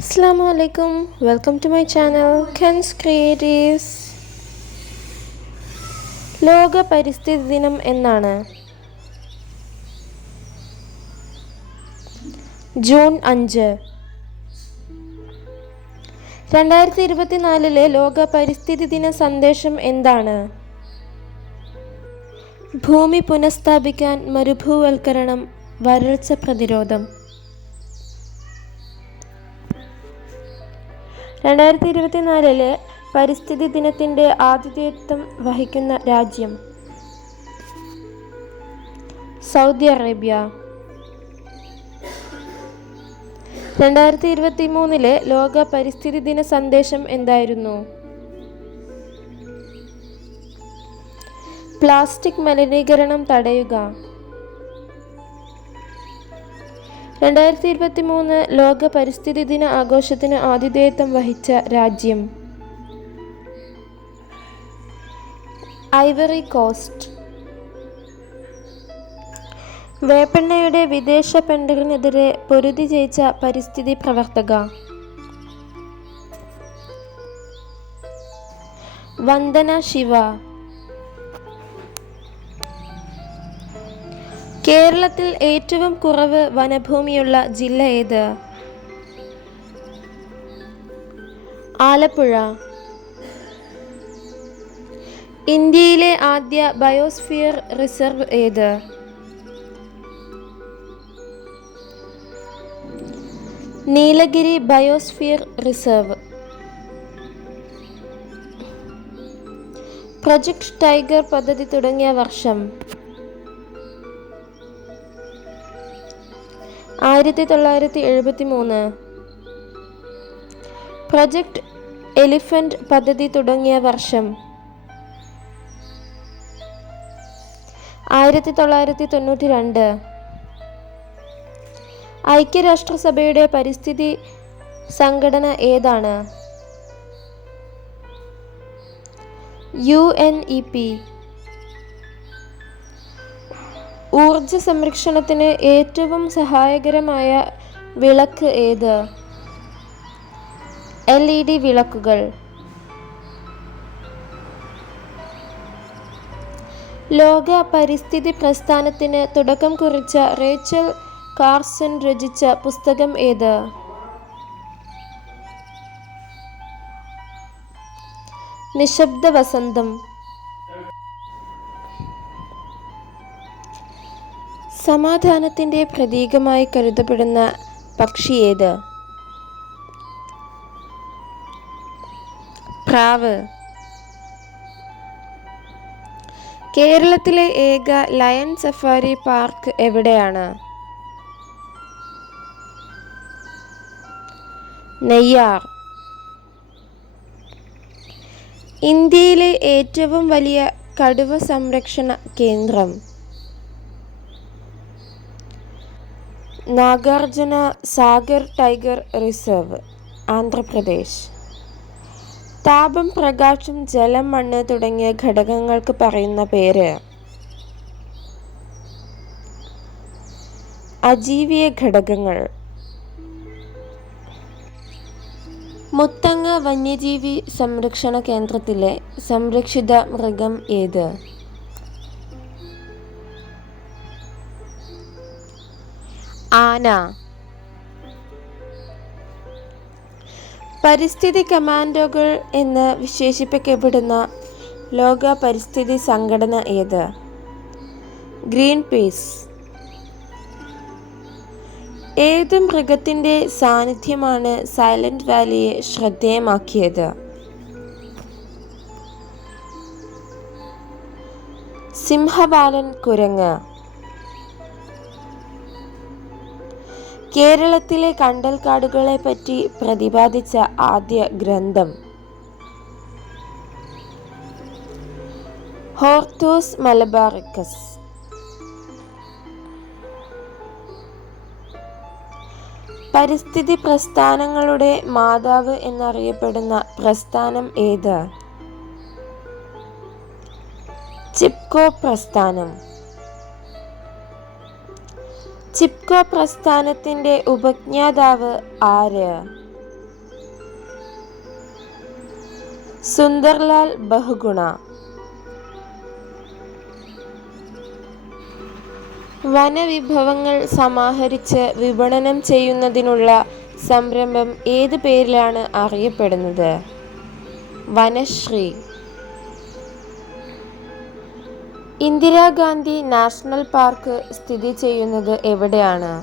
Assalamu alaikum. Welcome to my channel Ken's Creatives. ലോക പരിസ്ഥിതി ദിനം എന്നാണ്? ജൂൺ 5. 2024 ലോക പരിസ്ഥിതി ദിന സന്ദേശം എന്താണ്? ഭൂമി പുനഃസ്ഥാപിക്കാൻ, മരുഭൂവൽക്കരണം, വരൾച്ച പ്രതിരോധം. 2024 പരിസ്ഥിതി ദിനത്തിൻ്റെ ആതിഥേയത്വം വഹിക്കുന്ന രാജ്യം സൗദി അറേബ്യ. 2023 ലോക പരിസ്ഥിതി ദിന സന്ദേശം എന്തായിരുന്നു? പ്ലാസ്റ്റിക് മലിനീകരണം തടയുക. 2023 ലോക പരിസ്ഥിതി ദിന ആഘോഷത്തിന് ആതിഥേയത്വം വഹിച്ച രാജ്യം ഐവറി കോസ്റ്റ്. വേപ്പെണ്ണയുടെ വിദേശ ടെൻഡറിനെതിരെ പൊരുതി ജയിച്ച പരിസ്ഥിതി പ്രവർത്തക വന്ദന ശിവ. കേരളത്തിൽ ഏറ്റവും കുറവ് വനഭൂമിയുള്ള ജില്ല ഏത്? ആലപ്പുഴ. ഇന്ത്യയിലെ ആദ്യ ബയോസ്ഫിയർ റിസർവ് ഏത്? Nilgiri biosphere reserve. Project tiger പദ്ധതി തുടങ്ങിയ വർഷം 1973. പ്രൊജക്ട് എലിഫന്റ് പദ്ധതി തുടങ്ങിയ വർഷം 1992. ഐക്യരാഷ്ട്രസഭയുടെ പരിസ്ഥിതി സംഘടന ഏതാണ്? UNEP. ഊർജ സംരക്ഷണത്തിന് ഏറ്റവും സഹായകരമായ വിളക്ക് ഏത്? LED വിളക്കുകൾ. ലോക പരിസ്ഥിതി പ്രസ്ഥാനത്തിന് തുടക്കം കുറിച്ച റേച്ചൽ കാർസൺ രചിച്ച പുസ്തകം ഏത്? നിശബ്ദ വസന്തം. സമാധാനത്തിൻ്റെ പ്രതീകമായി കരുതപ്പെടുന്ന പക്ഷി ഏത്? പ്രാവ്. കേരളത്തിലെ ഏക ലയൺ സഫാരി പാർക്ക് എവിടെയാണ്? നെയ്യാർ. ഇന്ത്യയിലെ ഏറ്റവും വലിയ കടുവ സംരക്ഷണ കേന്ദ്രം നാഗാർജുന സാഗർ ടൈഗർ റിസർവ്, ആന്ധ്രാപ്രദേശ്. താപം, പ്രകാശം, ജലം, മണ്ണ് തുടങ്ങിയ ഘടകങ്ങൾക്ക് പറയുന്ന പേര്? അജീവീയ ഘടകങ്ങൾ. മുത്തങ്ങ വന്യജീവി സംരക്ഷണ കേന്ദ്രത്തിലെ സംരക്ഷിത മൃഗം ഏത്? ആന. പരിസ്ഥിതി കമാൻഡോകൾ എന്ന് വിശേഷിപ്പിക്കപ്പെടുന്ന ലോക പരിസ്ഥിതി സംഘടന ഏത്? Green peas. ഏത് മൃഗത്തിൻ്റെ സാന്നിധ്യമാണ് സൈലന്റ് വാലിയെ ശ്രദ്ധേയമാക്കിയത്? സിംഹവാലൻ കുരങ്ങ്. കേരളത്തിലെ കണ്ടൽക്കാടുകളെ പറ്റി പ്രതിപാദിച്ച ആദ്യ ഗ്രന്ഥം? Hortus Malabaricus. പരിസ്ഥിതി പ്രസ്ഥാനങ്ങളുടെ മാതാവ് എന്നറിയപ്പെടുന്ന പ്രസ്ഥാനം ഏത്? ചിപ്കോ പ്രസ്ഥാനം. ചിപ്കോ പ്രസ്ഥാനത്തിൻ്റെ ഉപജ്ഞാതാവ് ആര്? സുന്ദർലാൽ ബഹുഗുണ. വനവിഭവങ്ങൾ സമാഹരിച്ച് വിപണനം ചെയ്യുന്നതിനുള്ള സംരംഭം ഏത് പേരിലാണ് അറിയപ്പെടുന്നത്? വനശ്രീ. ഇന്ദിരാഗാന്ധി നാഷണൽ പാർക്ക് സ്ഥിതി ചെയ്യുന്നത് എവിടെയാണ്?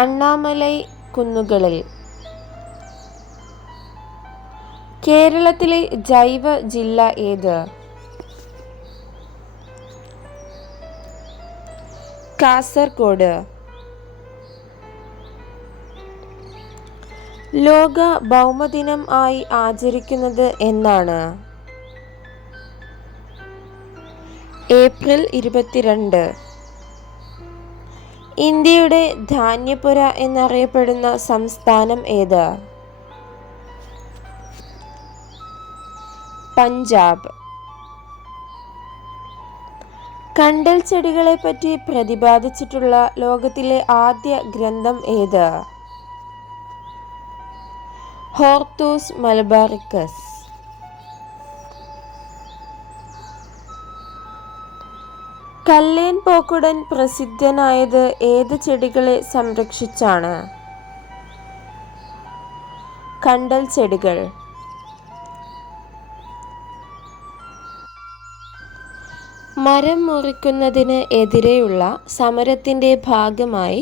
അണ്ണാമലൈ കുന്നുകളിൽ. കേരളത്തിലെ ജൈവ ജില്ല ഏത്? കാസർഗോഡ്. ലോക ഭൗമദിനം ആയി ആചരിക്കുന്നത് എന്നാണ്? ഏപ്രിൽ 22. ഇന്ത്യയുടെ ധാന്യപ്പുര എന്നറിയപ്പെടുന്ന സംസ്ഥാനം ഏത്? പഞ്ചാബ്. കണ്ടൽ ചെടികളെപ്പറ്റി പ്രതിപാദിച്ചിട്ടുള്ള ലോകത്തിലെ ആദ്യ ഗ്രന്ഥം ഏത്? ഹോർത്തൂസ് മലബാറിക്കസ്. കല്ലേൻ പോക്കുടൻ പ്രസിദ്ധനായത് ഏത് ചെടികളെ സംരക്ഷിച്ചാണ്? കണ്ടൽ ചെടികൾ. മരം മുറിക്കുന്നതിന് എതിരെയുള്ള സമരത്തിൻ്റെ ഭാഗമായി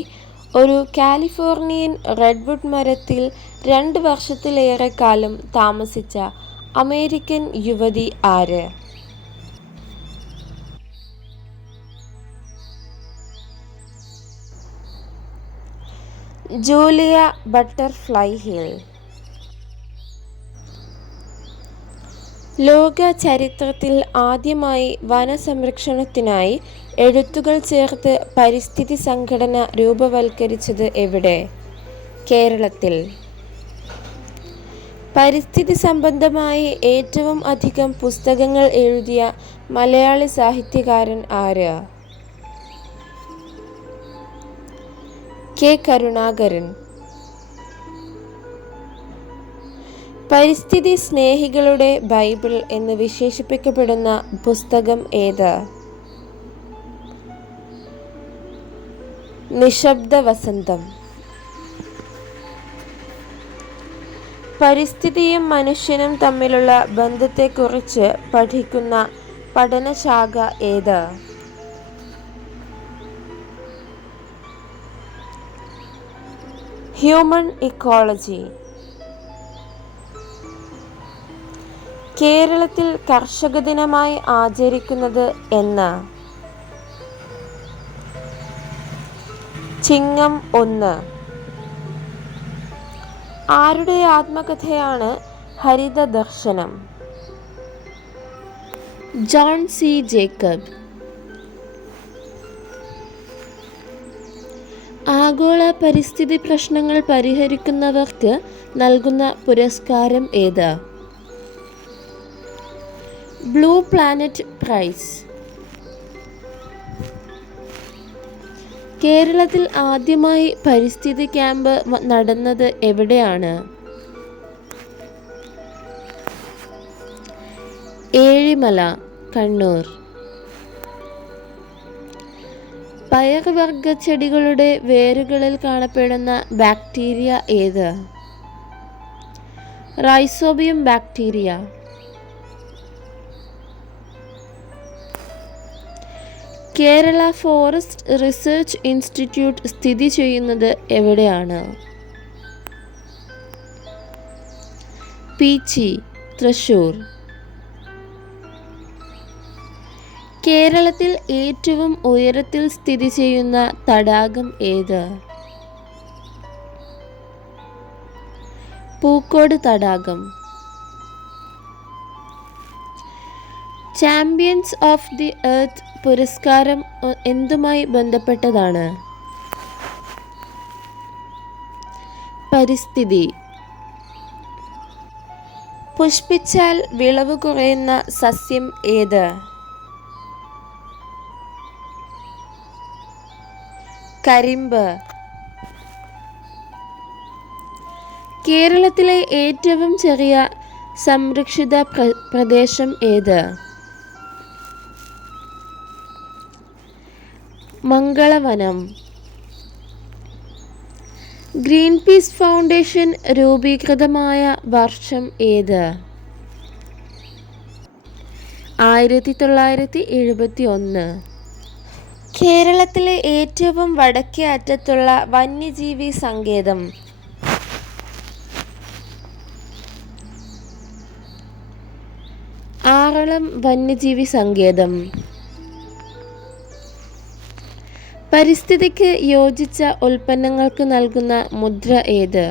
ഒരു കാലിഫോർണിയൻ റെഡ്വുഡ് മരത്തിൽ 2 വർഷത്തിലേറെ കാലം താമസിച്ച അമേരിക്കൻ യുവതി ആര്? Julia butterfly hill. ലോക ചരിത്രത്തിൽ ആദ്യമായി വനസംരക്ഷണത്തിനായി എഴുത്തുകൾ ചേർത്ത് പരിസ്ഥിതി സംഘടന രൂപവൽക്കരിച്ചത് എവിടെ? കേരളത്തിൽ. പരിസ്ഥിതി സംബന്ധമായി ഏറ്റവും അധികം പുസ്തകങ്ങൾ എഴുതിയ മലയാളി സാഹിത്യകാരൻ ആര്? കെ കരുണാകരൻ. പരിസ്ഥിതി സ്നേഹികളുടെ ബൈബിൾ എന്ന് വിശേഷിപ്പിക്കപ്പെടുന്ന പുസ്തകം ഏത്? നിശബ്ദ വസന്തം. പരിസ്ഥിതിയും മനുഷ്യനും തമ്മിലുള്ള ബന്ധത്തെക്കുറിച്ച് പഠിക്കുന്ന പഠനശാഖ ഏത്? Human ecology. കേരളത്തിൽ കർഷക ദിനമായി ആചരിക്കുന്നത് എന്ന്? ചിങ്ങം 1. ആരുടെ ആത്മകഥയാണ് ഹരിത ദർശനം? ജോൺ സി ജേക്കബ്. ആഗോള പരിസ്ഥിതി പ്രശ്നങ്ങൾ പരിഹരിക്കുന്നവർക്ക് നൽകുന്ന പുരസ്കാരം ഏത്? Blue planet prize. കേരളത്തിൽ ആദ്യമായി പരിസ്ഥിതി ക്യാമ്പ് നടന്നത് എവിടെയാണ്? ഏഴിമല, കണ്ണൂർ. പയർവർഗ ചെടികളുടെ വേരുകളിൽ കാണപ്പെടുന്ന ബാക്ടീരിയ ഏത്? Rhizobium bacteria. Kerala forest research institute സ്ഥിതി ചെയ്യുന്നത് എവിടെയാണ്? പീച്ചി, തൃശ്ശൂർ. കേരളത്തിൽ ഏറ്റവും ഉയരത്തിൽ സ്ഥിതി ചെയ്യുന്ന തടാകം ഏത്? പൂക്കോട് തടാകം. ചാമ്പ്യൻസ് ഓഫ് ദി എർത്ത് പുരസ്കാരം എന്തുമായി ബന്ധപ്പെട്ടതാണ്? പരിസ്ഥിതി. പുഷ്പിച്ചാൽ വിളവ് കുറയുന്ന സസ്യം ഏത്? കരിമ്പ്. കേരളത്തിലെ ഏറ്റവും ചെറിയ സംരക്ഷിത പ്രദേശം ഏത്? മംഗളവനം. ഗ്രീൻ പീസ് ഫൗണ്ടേഷൻ രൂപീകൃതമായ വർഷം ഏത്? 1971. കേരളത്തിലെ ഏറ്റവും വടക്കേ അറ്റത്തുള്ള വന്യജീവി സങ്കേതം? ആറളം വന്യജീവി സങ്കേതം. പരിസ്ഥിതിക്ക് യോജിച്ച ഉൽപ്പന്നങ്ങൾക്ക് നൽകുന്ന മുദ്ര ഏത്?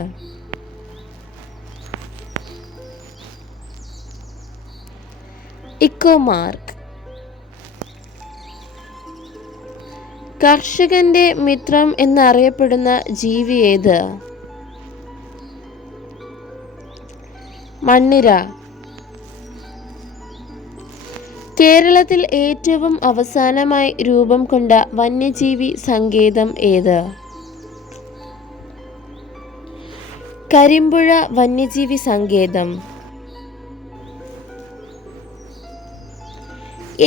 ഇക്കോമാർക്ക്. കർഷകന്റെ മിത്രം എന്നറിയപ്പെടുന്ന ജീവി ഏത്? മണ്ണിര. കേരളത്തിൽ ഏറ്റവും അവസാനമായി രൂപം കൊണ്ട വന്യജീവി സങ്കേതം ഏത്? കരിമ്പുഴ വന്യജീവി സങ്കേതം.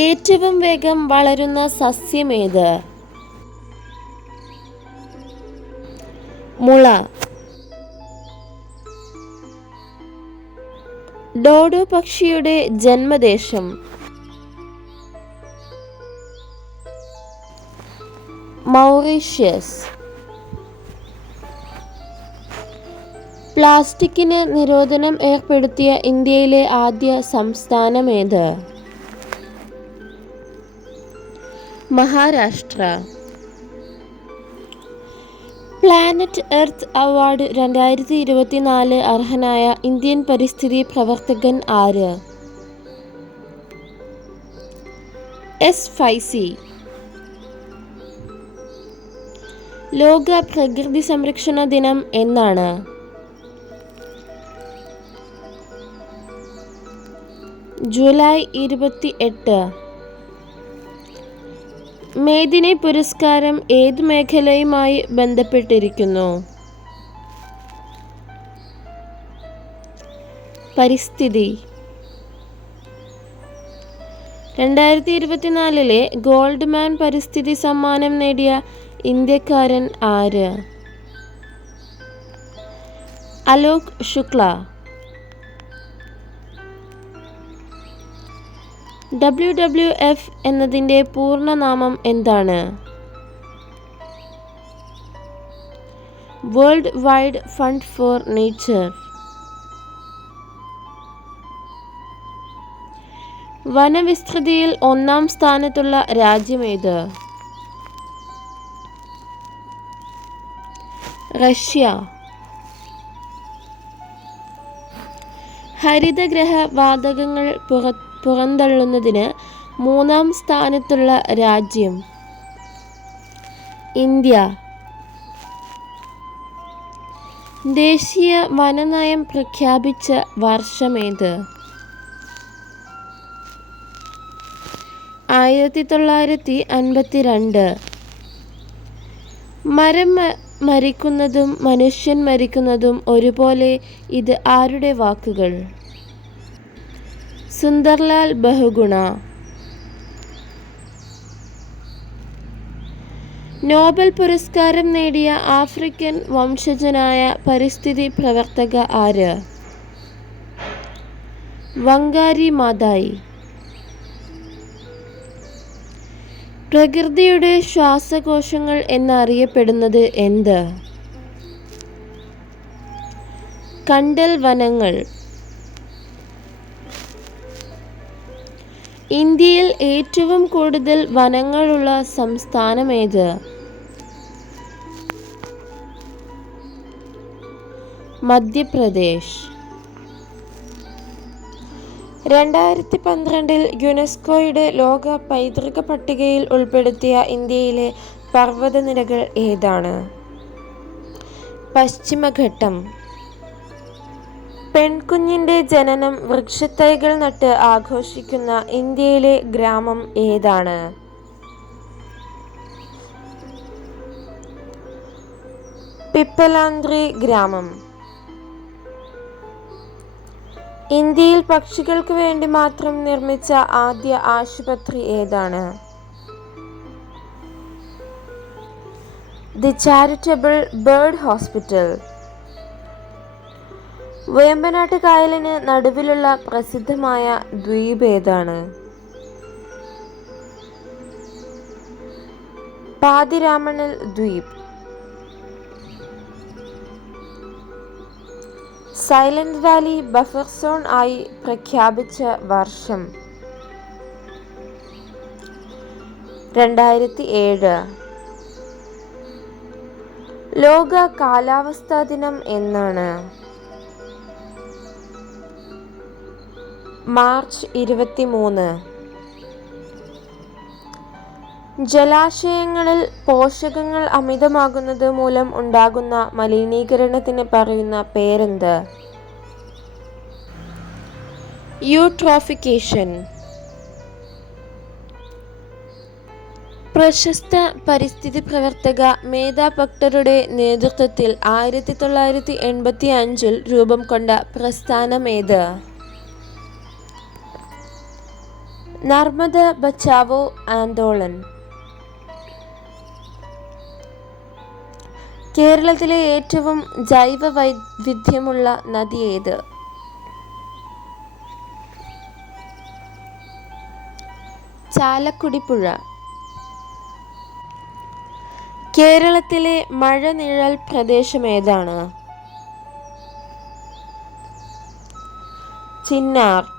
ഏറ്റവും വേഗം വളരുന്ന സസ്യം ഏത്? മുള. ഡോഡോ പക്ഷിയുടെ ജന്മദേശം? മൗറീഷ്യസ്. പ്ലാസ്റ്റിക്കിന് നിരോധനം ഏർപ്പെടുത്തിയ ഇന്ത്യയിലെ ആദ്യ സംസ്ഥാനം ഏത്? മഹാരാഷ്ട്ര. പ്ലാനറ്റ് എർത്ത് അവാർഡ് 2024 അർഹനായ ഇന്ത്യൻ പരിസ്ഥിതി പ്രവർത്തകൻ ആര്? എസ്. ഫൈസി. ലോക പ്രകൃതി സംരക്ഷണ ദിനം എന്നാണ്? ജൂലൈ 28. മേദിനി പുരസ്കാരം ഏത് മേഖലയുമായി ബന്ധപ്പെട്ടിരിക്കുന്നു? പരിസ്ഥിതി. 2024 ഗോൾഡ്മാൻ പരിസ്ഥിതി സമ്മാനം നേടിയ ഇന്ത്യക്കാരൻ ആര്? അലോക് ശുക്ല. WWF എന്നതിൻ്റെ പൂർണ്ണനാമം എന്താണ്? World wide fund for nature. വനവിസ്തൃതിയിൽ 1-ാം സ്ഥാനത്തുള്ള രാജ്യമേത്? റഷ്യ. ഹരിതഗ്രഹ വാതകങ്ങൾ പുറന്തള്ളുന്നതിന് 3-ാം സ്ഥാനത്തുള്ള രാജ്യം? ഇന്ത്യ. ദേശീയ വനനയം പ്രഖ്യാപിച്ച വർഷമേത്? 1952. മരം മരിക്കുന്നതും മനുഷ്യൻ മരിക്കുന്നതും ഒരുപോലെ, ഇത് ആരുടെ വാക്കുകൾ? സുന്ദർലാൽ ബഹുഗുണ. നോബൽ പുരസ്കാരം നേടിയ ആഫ്രിക്കൻ വംശജനായ പരിസ്ഥിതി പ്രവർത്തക ആര്? വങ്കാരി മാതായി. പ്രകൃതിയുടെ ശ്വാസകോശങ്ങൾ എന്നറിയപ്പെടുന്നത് എന്ത്? കണ്ടൽ വനങ്ങൾ. ഇന്ത്യയിൽ ഏറ്റവും കൂടുതൽ വനങ്ങളുള്ള സംസ്ഥാനമേത്? മധ്യപ്രദേശ്. 2012 യുനെസ്കോയുടെ ലോക പൈതൃക പട്ടികയിൽ ഉൾപ്പെടുത്തിയ ഇന്ത്യയിലെ പർവ്വതനിരകൾ ഏതാണ്? പശ്ചിമഘട്ടം. പെൺകുഞ്ഞിൻ്റെ ജനനം വൃക്ഷത്തൈകൾ നട്ട് ആഘോഷിക്കുന്ന ഇന്ത്യയിലെ ഗ്രാമം ഏതാണ്? പിപ്പലാന്ത്രി ഗ്രാമം. ഇന്ത്യയിൽ പക്ഷികൾക്ക് വേണ്ടി മാത്രം നിർമ്മിച്ച ആദ്യ ആശുപത്രി ഏതാണ്? The charitable bird hospital. Vembanad കായലിന് നടുവിലുള്ള പ്രസിദ്ധമായ ദ്വീപ് ഏതാണ്? പാതിരാമണൽ ദ്വീപ്. സൈലന്റ് വാലി ബഫർ സോൺ ആയി പ്രഖ്യാപിച്ച വർഷം? 2007. ലോക കാലാവസ്ഥാ ദിനം എന്നാണ്? മാർച്ച് 23. ജലാശയങ്ങളിൽ പോഷകങ്ങൾ അമിതമാകുന്നത് മൂലം ഉണ്ടാകുന്ന മലിനീകരണത്തിന് പറയുന്ന പേരെന്ത്? യൂട്രോഫിക്കേഷൻ. പ്രശസ്ത പരിസ്ഥിതി പ്രവർത്തക മേധാ പട്ടരുടെ നേതൃത്വത്തിൽ 1985 രൂപം കൊണ്ട പ്രസ്ഥാനമേത്? നർമ്മദ ബച്ചാവോ ആന്തോളൻ. കേരളത്തിലെ ഏറ്റവും ജൈവ വൈവിധ്യമുള്ള നദി ഏത്? ചാലക്കുടി പുഴ. കേരളത്തിലെ മഴനിഴൽ പ്രദേശം ഏതാണ്? ചിന്നാർ.